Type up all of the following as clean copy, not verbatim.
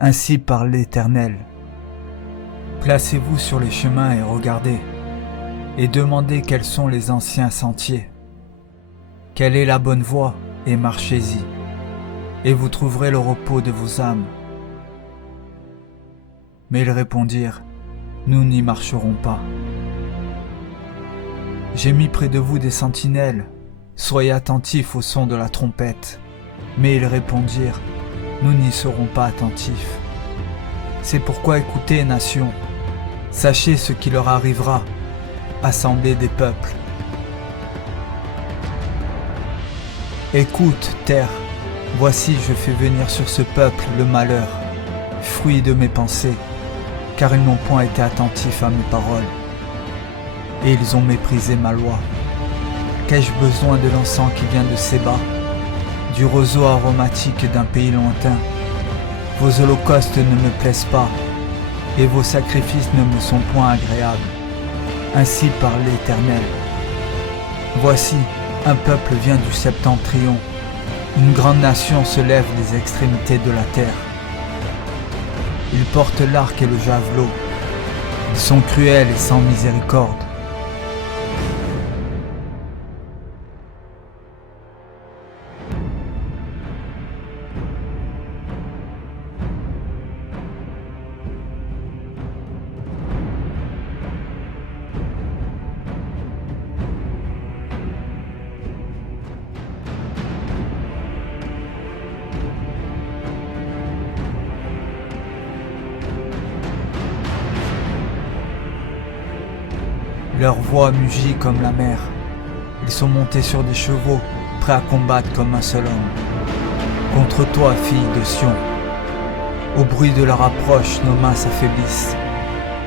Ainsi parle l'Éternel. Placez-vous sur les chemins et regardez, et demandez quels sont les anciens sentiers. Quelle est la bonne voie, et marchez-y, et vous trouverez le repos de vos âmes. Mais ils répondirent, nous n'y marcherons pas. J'ai mis près de vous des sentinelles, soyez attentifs au son de la trompette. Mais ils répondirent, nous n'y serons pas attentifs. C'est pourquoi écoutez, nations, sachez ce qui leur arrivera, assemblée des peuples. Écoute, terre, voici je fais venir sur ce peuple le malheur, fruit de mes pensées, car ils n'ont point été attentifs à mes paroles, et ils ont méprisé ma loi. Qu'ai-je besoin de l'encens qui vient de Séba, du roseau aromatique d'un pays lointain? Vos holocaustes ne me plaisent pas, et vos sacrifices ne me sont point agréables. Ainsi parle l'Éternel. Voici, un peuple vient du septentrion, une grande nation se lève des extrémités de la terre. Ils portent l'arc et le javelot, ils sont cruels et sans miséricorde. Leur voix mugit comme la mer. Ils sont montés sur des chevaux, prêts à combattre comme un seul homme. Contre toi, fille de Sion. Au bruit de leur approche, nos mains s'affaiblissent.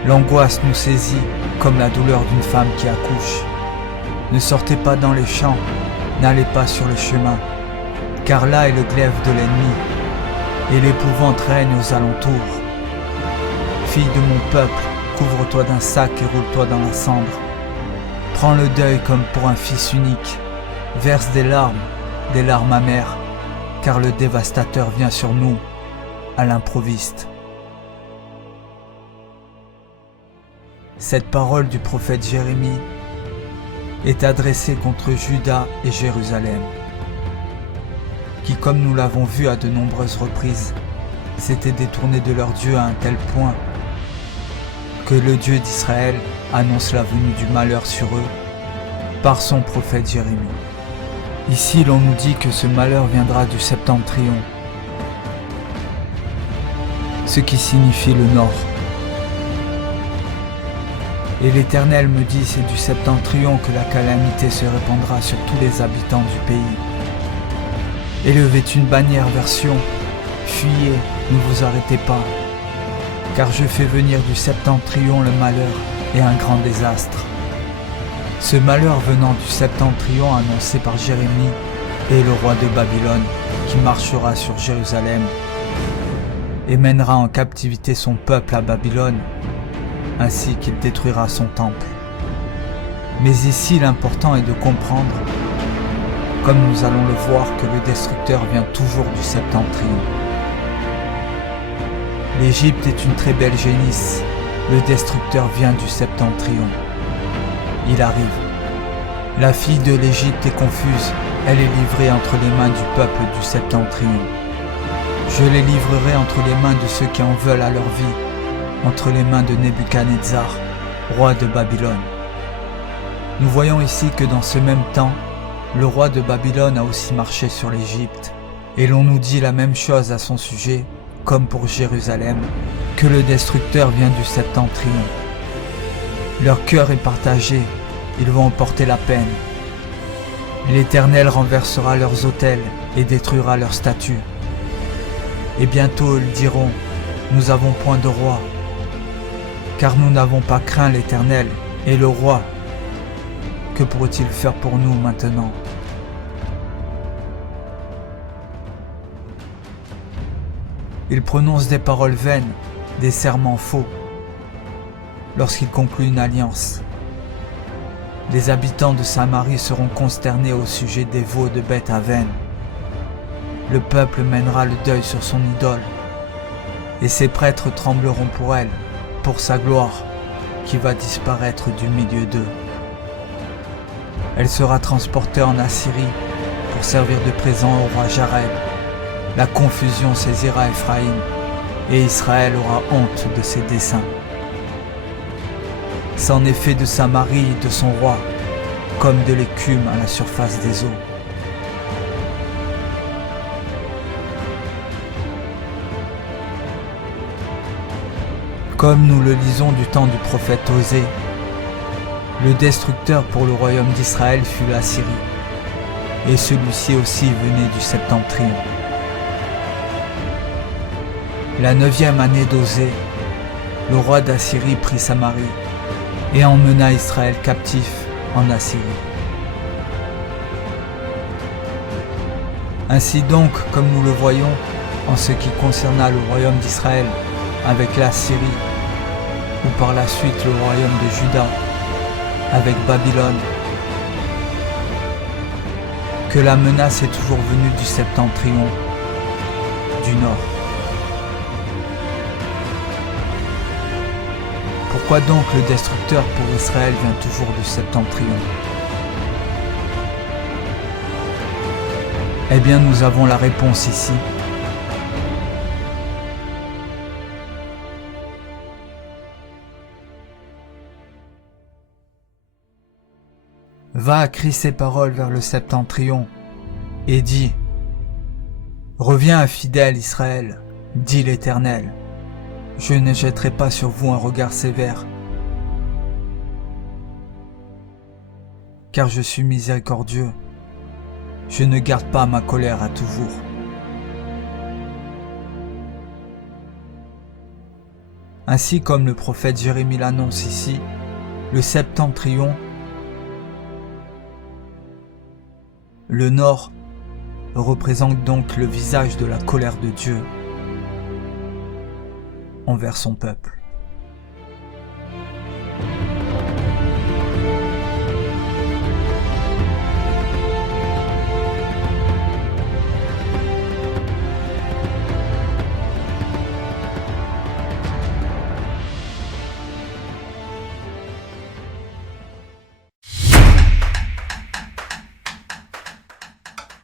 L'angoisse nous saisit comme la douleur d'une femme qui accouche. Ne sortez pas dans les champs, n'allez pas sur le chemin, car là est le glaive de l'ennemi, et l'épouvante règne aux alentours. Fille de mon peuple, couvre-toi d'un sac et roule-toi dans la cendre. Prends le deuil comme pour un fils unique. Verse des larmes amères, car le dévastateur vient sur nous, à l'improviste. Cette parole du prophète Jérémie est adressée contre Juda et Jérusalem, qui, comme nous l'avons vu à de nombreuses reprises, s'étaient détournés de leur Dieu à un tel point que le Dieu d'Israël annonce la venue du malheur sur eux par son prophète Jérémie. Ici, l'on nous dit que ce malheur viendra du septentrion, ce qui signifie le nord. Et l'Éternel me dit, c'est du septentrion que la calamité se répandra sur tous les habitants du pays. Élevez une bannière vers Sion, fuyez, ne vous arrêtez pas, car je fais venir du septentrion le malheur et un grand désastre. Ce malheur venant du septentrion annoncé par Jérémie est le roi de Babylone qui marchera sur Jérusalem et mènera en captivité son peuple à Babylone, ainsi qu'il détruira son temple. Mais ici l'important est de comprendre, comme nous allons le voir, que le destructeur vient toujours du septentrion. L'Égypte est une très belle génisse, le destructeur vient du septentrion. Il arrive. La fille de l'Égypte est confuse, elle est livrée entre les mains du peuple du septentrion. Je les livrerai entre les mains de ceux qui en veulent à leur vie, entre les mains de Nebuchadnezzar, roi de Babylone. Nous voyons ici que dans ce même temps, le roi de Babylone a aussi marché sur l'Égypte, et l'on nous dit la même chose à son sujet, comme pour Jérusalem, que le destructeur vient du septentrion. Leur cœur est partagé, ils vont en porter la peine. L'Éternel renversera leurs autels et détruira leurs statues. Et bientôt ils diront, nous n'avons point de roi, car nous n'avons pas craint l'Éternel et le roi. Que pourrait-il faire pour nous maintenant ? Il prononce des paroles vaines, des serments faux, lorsqu'il conclut une alliance. Les habitants de Samarie seront consternés au sujet des veaux de Beth-Aven. Le peuple mènera le deuil sur son idole, et ses prêtres trembleront pour elle, pour sa gloire, qui va disparaître du milieu d'eux. Elle sera transportée en Assyrie pour servir de présent au roi Jareb. La confusion saisira Éphraïm, et Israël aura honte de ses desseins. C'en est fait de Samarie et de son roi, comme de l'écume à la surface des eaux. Comme nous le lisons du temps du prophète Osée, le destructeur pour le royaume d'Israël fut la Syrie, et celui-ci aussi venait du septentrion. La 9e année d'Osée, le roi d'Assyrie prit Samarie et emmena Israël captif en Assyrie. Ainsi donc, comme nous le voyons, en ce qui concerna le royaume d'Israël avec la Syrie, ou par la suite le royaume de Juda avec Babylone, que la menace est toujours venue du septentrion, du nord. Pourquoi donc le destructeur pour Israël vient toujours du septentrion? Eh bien, nous avons la réponse ici. Va, crie ces paroles vers le septentrion, et dis : Reviens, infidèle Israël, dit l'Éternel. Je ne jetterai pas sur vous un regard sévère, car je suis miséricordieux. Je ne garde pas ma colère à toujours. Ainsi comme le prophète Jérémie l'annonce ici, le septentrion, le nord, représente donc le visage de la colère de Dieu envers son peuple.